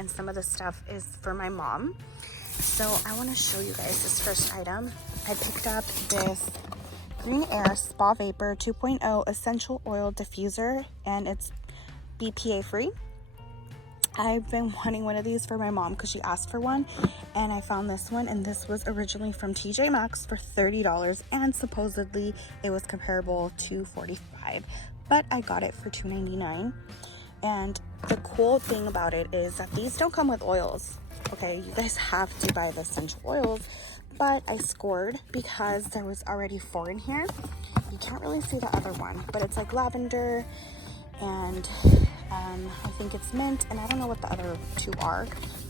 and some of the stuff is for my mom. So I want to show you guys this first item. I picked up this Green Air Spa Vapor 2.0 Essential Oil Diffuser, and it's BPA free. I've been wanting one of these for my mom because she asked for one, and I found this one, and this was originally from TJ Maxx for $30, and supposedly it was comparable to $45, but I got it for $2.99. And the cool thing about it is that these don't come with oils. Okay, you guys have to buy the essential oils, but I scored because there was already 4 in here. You can't really see the other one, but it's like lavender, and I think it's mint, and I don't know what the other 2 are,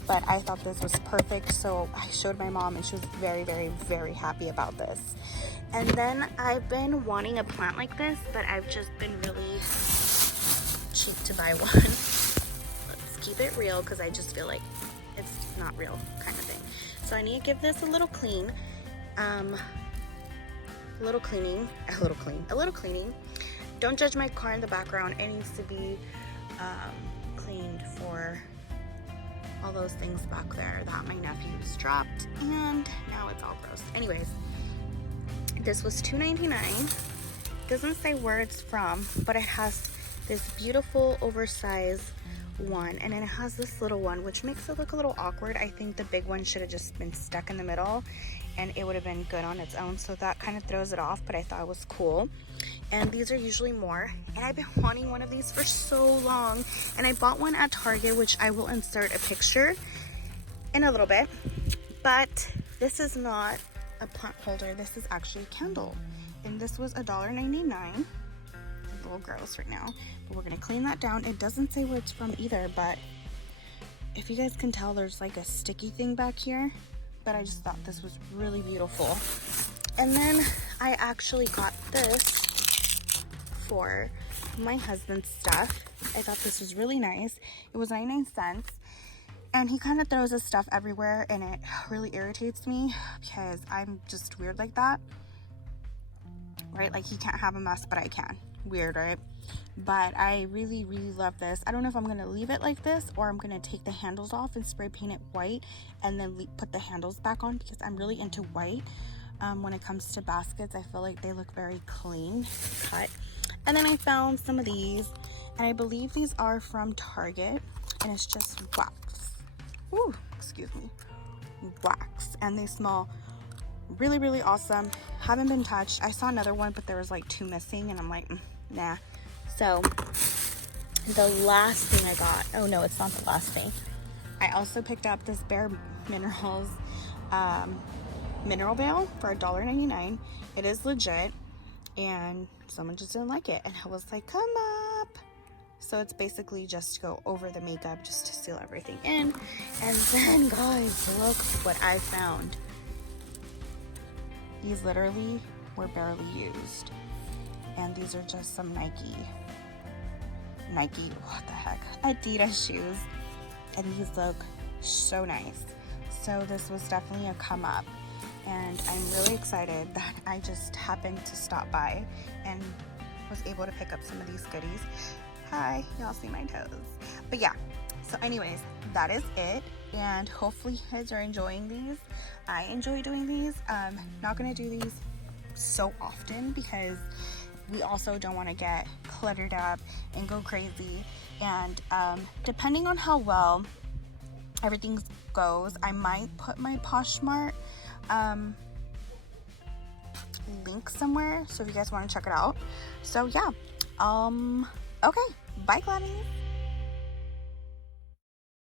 but I thought this was perfect, so I showed my mom, and she was very, very, very happy about this. And then I've been wanting a plant like this, but I've just been really cheap to buy one. Let's keep it real because I just feel like it's not real kind of thing. So I need to give this a little clean. A little cleaning. Don't judge my car in the background. It needs to be cleaned for all those things back there that my nephews dropped, and now it's all gross. Anyways, this was $2.99. Doesn't say where it's from, but it has this beautiful oversized one, and then it has this little one, which makes it look a little awkward. I think the big one should have just been stuck in the middle, and it would have been good on its own, so that kind of throws it off, but I thought it was cool. And these are usually more, and I've been wanting one of these for so long, and I bought one at Target, which I will insert a picture in a little bit. But this is not a plant holder, this is actually a candle, and this was $1.99. A little gross right now, but we're gonna clean that down. It doesn't say where it's from either, but if you guys can tell, there's like a sticky thing back here, but I just thought this was really beautiful. And then I actually got this for my husband's stuff. I thought this was really nice. It was 99 cents, and he kind of throws his stuff everywhere, and it really irritates me because I'm just weird like that, right? Like, he can't have a mess, but I can. Weird, right? But I really, really love this. I don't know if I'm gonna leave it like this, or I'm gonna take the handles off and spray paint it white and then put the handles back on, because I'm really into white. When it comes to baskets, I feel like they look very clean cut. And then I found some of these, and I believe these are from Target, and it's just wax. Ooh, excuse me, wax, and they smell really, really awesome. Haven't been touched. I saw another one, but there was like 2 missing, and I'm like, nah. So the last thing I got, oh no, it's not the last thing. I also picked up this Bare Minerals mineral veil for $1.99. It is legit, and someone just didn't like it, and I was like, come up. So it's basically just to go over the makeup, just to seal everything in. And then, guys, look what I found. These literally were barely used, and these are just some Nike, what the heck, Adidas shoes, and these look so nice. So this was definitely a come up, and I'm really excited that I just happened to stop by and was able to pick up some of these goodies. Hi, y'all see my toes. But yeah, so anyways, that is it, and hopefully you guys are enjoying these. I enjoy doing these. Not gonna do these so often because we also don't want to get cluttered up and go crazy, and depending on how well everything goes, I might put my Poshmark link somewhere, so if you guys want to check it out. So yeah, okay, bye Glamies.